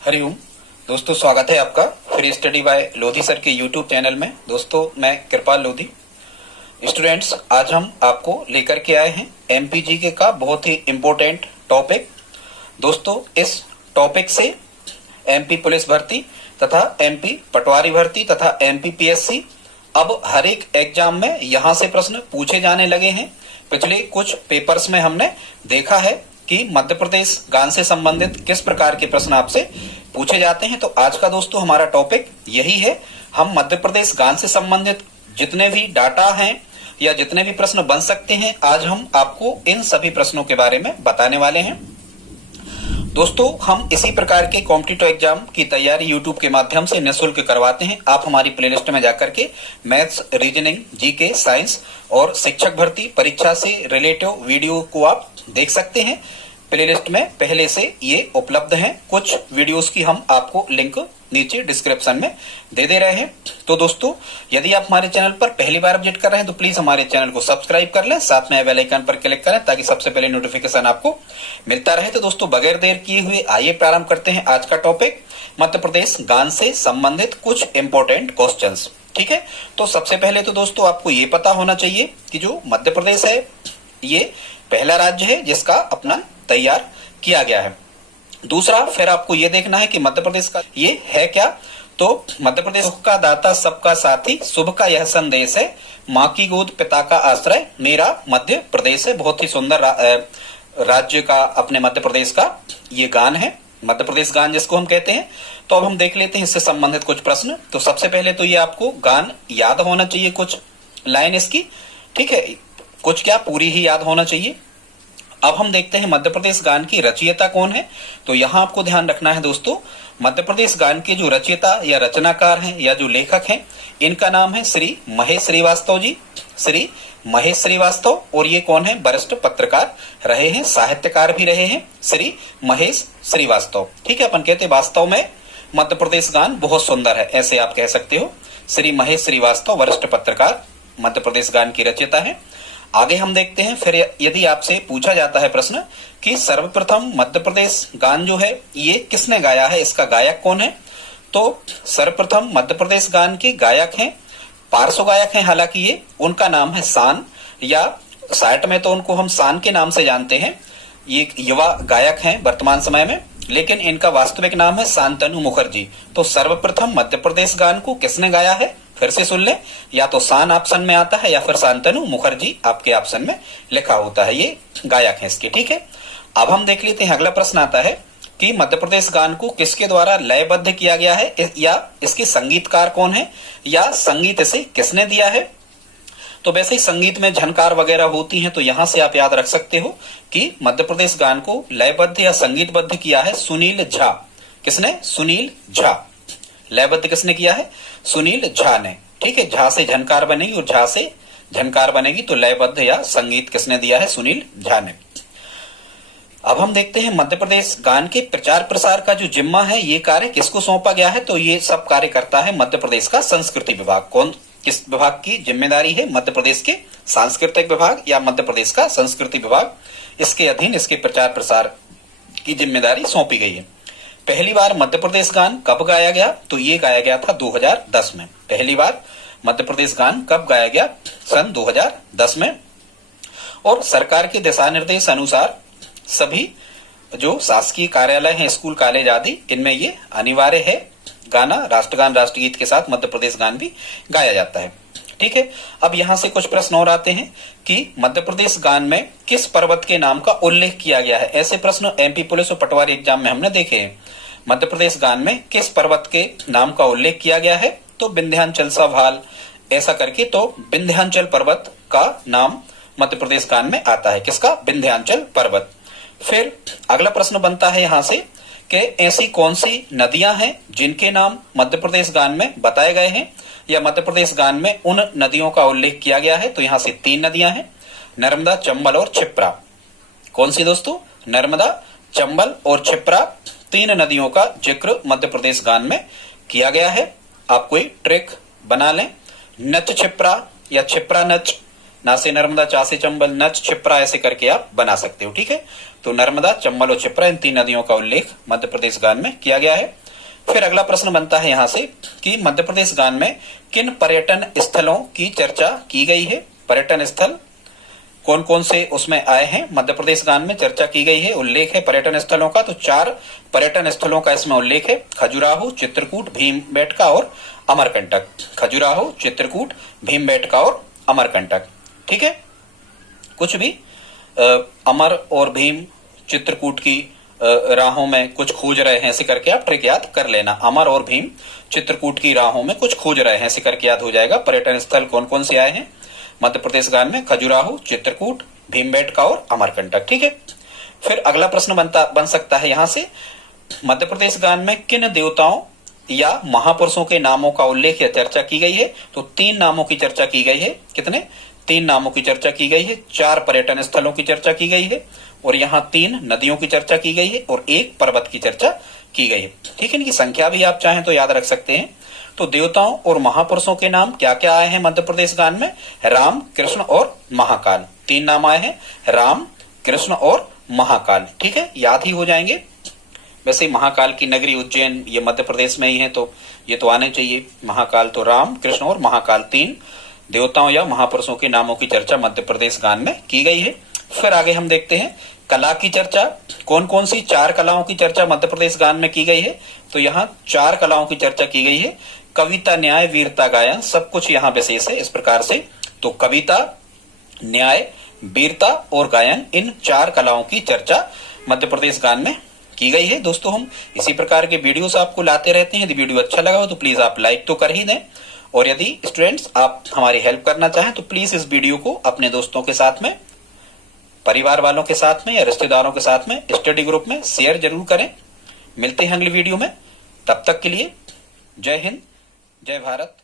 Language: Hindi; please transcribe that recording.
हरिओम दोस्तों, स्वागत है आपका free study bye Lodhi sir के यूट्यूब चैनल में। दोस्तों, मैं कृपाल लोधी। स्टूडेंट्स, आज हम आपको लेकर के आए हैं एमपीजीके का बहुत ही इम्पोर्टेंट टॉपिक। दोस्तों, इस टॉपिक से एमपी पुलिस भर्ती तथा एमपी पटवारी भर्ती तथा एमपी पीएससी अब हर एक एग्जाम में यहां से प्रश्न पूछे जाने लगे हैं। पिछले कुछ पेपर्स में हमने देखा है कि मध्य प्रदेश गान से संबंधित किस प्रकार के प्रश्न आपसे पूछे जाते हैं। तो आज का दोस्तों हमारा टॉपिक यही है। हम मध्य प्रदेश गान से संबंधित जितने भी डाटा हैं या जितने भी प्रश्न बन सकते हैं, आज हम आपको इन सभी प्रश्नों के बारे में बताने वाले हैं। दोस्तों, हम इसी प्रकार के कॉम्पिटिटिव एग्जाम की तैयारी यूट्यूब के माध्यम से निःशुल्क करवाते हैं। आप हमारी प्लेलिस्ट में जाकर के मैथ्स, रीजनिंग, जीके, साइंस और शिक्षक भर्ती परीक्षा से रिलेटिव वीडियो को आप देख सकते हैं। प्लेलिस्ट में पहले से ये उपलब्ध हैं। कुछ वीडियोस की हम आपको लिंक नीचे डिस्क्रिप्शन में दे रहे हैं। तो दोस्तों, यदि आप हमारे चैनल पर पहली बार विजिट कर रहे हैं तो प्लीज हमारे चैनल को सब्सक्राइब कर लें, साथ में बेल आइकन पर क्लिक करें ताकि सबसे पहले नोटिफिकेशन आपको मिलता रहे। तो दोस्तों, बगैर देर किए हुए आइए प्रारंभ करते हैं आज का टॉपिक, मध्य प्रदेश गान से संबंधित कुछ इंपॉर्टेंट क्वेश्चंस। ठीक है, तो सबसे पहले तो दोस्तों आपको ये पता होना चाहिए कि जो मध्य प्रदेश है ये पहला राज्य है जिसका अपना तैयार किया गया है। दूसरा, फिर आपको ये देखना है कि मध्य प्रदेश का ये है क्या। तो मध्य प्रदेश का दाता सबका साथी, शुभ का यह संदेश है, माँ की गोद पिता का आश्रय, मेरा मध्य प्रदेश है। बहुत ही सुंदर राज्य का अपने मध्य प्रदेश का ये गान है, मध्य प्रदेश गान जिसको हम कहते हैं। तो अब हम देख लेते हैं इससे संबंधित कुछ प्रश्न। तो सबसे पहले तो ये आपको गान याद होना चाहिए, कुछ लाइन इसकी। ठीक है, कुछ क्या पूरी ही याद होना चाहिए। अब हम देखते हैं मध्य प्रदेश गान की रचयिता कौन है। तो यहाँ आपको ध्यान रखना है दोस्तों, मध्य प्रदेश गान के जो रचयिता या रचनाकार हैं या जो लेखक हैं, इनका नाम है श्री महेश श्रीवास्तव जी, श्री महेश श्रीवास्तव। और ये कौन है? वरिष्ठ पत्रकार रहे हैं, साहित्यकार भी रहे हैं, श्री महेश श्रीवास्तव। ठीक है, अपन कहते हैं वास्तव में मध्य प्रदेश गान बहुत सुंदर है, ऐसे आप कह सकते हो। श्री महेश श्रीवास्तव वरिष्ठ पत्रकार, मध्य प्रदेश गान की रचयिता है। आगे हम देखते हैं, फिर यदि आपसे पूछा जाता है प्रश्न कि सर्वप्रथम मध्य प्रदेश गान जो है ये किसने गाया है, इसका गायक कौन है। तो सर्वप्रथम मध्य प्रदेश गान के गायक हैं, पार्श्व गायक हैं, हालांकि ये उनका नाम है शान, या साइट में तो उनको हम शान के नाम से जानते हैं। ये युवा गायक हैं वर्तमान समय में, लेकिन इनका वास्तविक नाम है शांतनु मुखर्जी। तो सर्वप्रथम मध्य प्रदेश गान को किसने गाया है, फिर से सुन ले, या तो शान ऑप्शन में आता है या फिर शांतनु मुखर्जी आपके ऑप्शन में लिखा होता है, ये गायक है इसके। ठीक है, अब हम देख लेते हैं अगला प्रश्न आता है कि मध्य प्रदेश गान को किसके द्वारा लयबद्ध किया गया है, या इसके संगीतकार कौन है, या संगीत इसे किसने दिया है। तो वैसे ही संगीत में झनकार वगैरह होती हैं, तो यहां से आप याद रख सकते हो कि मध्य प्रदेश गान को लयबद्ध या संगीतबद्ध किया है सुनील झा। किसने? सुनील झा। लयबद्ध किसने किया है? सुनील झा ने। ठीक है, झा से झनकार बनेगी और झा से झनकार बनेगी, तो लयबद्ध या संगीत किसने दिया है? सुनील झा ने। अब हम देखते हैं मध्य प्रदेश गान के प्रचार प्रसार का जो जिम्मा है ये कार्य किसको सौंपा गया है। तो ये सब कार्य करता है मध्य प्रदेश का संस्कृति विभाग। कौन, किस विभाग की जिम्मेदारी है? मध्य प्रदेश के सांस्कृतिक विभाग या मध्य प्रदेश का संस्कृति विभाग, इसके अधीन इसके प्रचार प्रसार की जिम्मेदारी सौंपी गई है। पहली बार मध्य प्रदेश गान कब गाया गया? तो ये गाया गया था 2010 में। पहली बार मध्य प्रदेश गान कब गाया गया? सन 2010 में। और सरकार के दिशा निर्देश अनुसार सभी जो शासकीय कार्यालय हैं, स्कूल, कॉलेज आदि, इनमें ये अनिवार्य है गाना, राष्ट्रगान, राष्ट्रगीत के साथ मध्य प्रदेश गान भी गाया जाता है। ठीक है, अब यहां से कुछ प्रश्न और आते हैं कि मध्य प्रदेश गान में किस पर्वत के नाम का उल्लेख किया गया है। ऐसे प्रश्न एमपी पुलिस और पटवारी एग्जाम में हमने देखे हैं। मध्य प्रदेश गान में किस पर्वत के नाम का उल्लेख किया गया है? तो विंध्याचल सा भाल, ऐसा करके। तो विंध्याचल पर्वत का नाम मध्य प्रदेश गान में आता है। किसका? विंध्याचल पर्वत। फिर अगला प्रश्न बनता है यहां से कि ऐसी कौन सी नदियां हैं जिनके नाम मध्य प्रदेश गान में बताए गए हैं, या मध्य प्रदेश गान में उन नदियों का उल्लेख किया गया है। तो यहां से 3 नदियां हैं, नर्मदा, चंबल और क्षिप्रा। कौन सी दोस्तों? नर्मदा, चंबल और क्षिप्रा, 3 नदियों का जिक्र मध्य प्रदेश गान में किया गया है। आप कोई ट्रिक बना लें, नच क्षिप्रा या क्षिप्रा नच, ना से नर्मदा, चा से चंबल, नच, क्षिप्रा ऐसे करके आप बना सकते हो। ठीक है, तो नर्मदा, चंबल और क्षिप्रा इन 3 नदियों का उल्लेख मध्य प्रदेश गान में किया गया है। फिर अगला प्रश्न बनता है यहां से कि मध्य प्रदेश गान में किन पर्यटन स्थलों की चर्चा की गई है। पर्यटन स्थल कौन कौन से उसमें आए हैं, मध्य प्रदेश गान में चर्चा की गई है, उल्लेख है पर्यटन स्थलों का। तो 4 पर्यटन स्थलों का इसमें उल्लेख है, खजुराहो, चित्रकूट, भीमबेटका और अमरकंटक। खजुराहो, चित्रकूट, भीमबेटका और अमरकंटक। ठीक है, कुछ भी अमर और भीम, चित्रकूट की राहों में कुछ खोज रहे हैं ऐसे करके आप ट्रिक याद कर लेना। अमर और भीम, चित्रकूट की राहों में कुछ खोज रहे हैं ऐसे करके याद हो जाएगा। पर्यटन स्थल कौन कौन से आए हैं मध्य प्रदेश गान में, खजुराहो, चित्रकूट, भीमबेटका और अमरकंटक। ठीक है, फिर अगला प्रश्न बन सकता है यहां से, मध्य प्रदेश गान में किन देवताओं या महापुरुषों के नामों का उल्लेख या चर्चा की गई है। तो 3 नामों की चर्चा की गई है। कितने? 3 नामों की चर्चा की गई है, 4 पर्यटन स्थलों की चर्चा की गई है और यहाँ 3 नदियों की चर्चा की गई है और 1 पर्वत की चर्चा की गई है। ठीक है, इनकी संख्या भी आप चाहें तो याद रख सकते हैं। तो देवताओं और महापुरुषों के नाम क्या क्या आए हैं मध्य प्रदेश गान में, राम, कृष्ण और महाकाल। 3 नाम आए हैं, राम, कृष्ण और महाकाल। ठीक है, याद ही हो जाएंगे। वैसे महाकाल की नगरी उज्जैन ये मध्य प्रदेश में ही है, तो ये तो आने चाहिए महाकाल। तो राम, कृष्ण और महाकाल 3 देवताओं या महापुरुषों के नामों की चर्चा मध्य प्रदेश गान में की गई है। फिर आगे हम देखते हैं कला की चर्चा, कौन कौन सी 4 कलाओं की चर्चा मध्य प्रदेश गान में की गई है। तो यहाँ 4 कलाओं की चर्चा की गई है, कविता, न्याय, वीरता, गायन, सब कुछ यहाँ विशेष है इस प्रकार से। तो कविता, न्याय, वीरता और गायन, इन 4 कलाओं की चर्चा मध्य प्रदेश गान में की गई है। दोस्तों, हम इसी प्रकार के वीडियोस आपको लाते रहते हैं। यदि वीडियो अच्छा लगा हो तो प्लीज आप लाइक तो कर ही दें, और यदि स्टूडेंट्स आप हमारी हेल्प करना चाहें तो प्लीज इस वीडियो को अपने दोस्तों के साथ में, परिवार वालों के साथ में या रिश्तेदारों के साथ में, स्टडी ग्रुप में शेयर जरूर करें। मिलते हैं अगली वीडियो में, तब तक के लिए जय हिंद, जय भारत।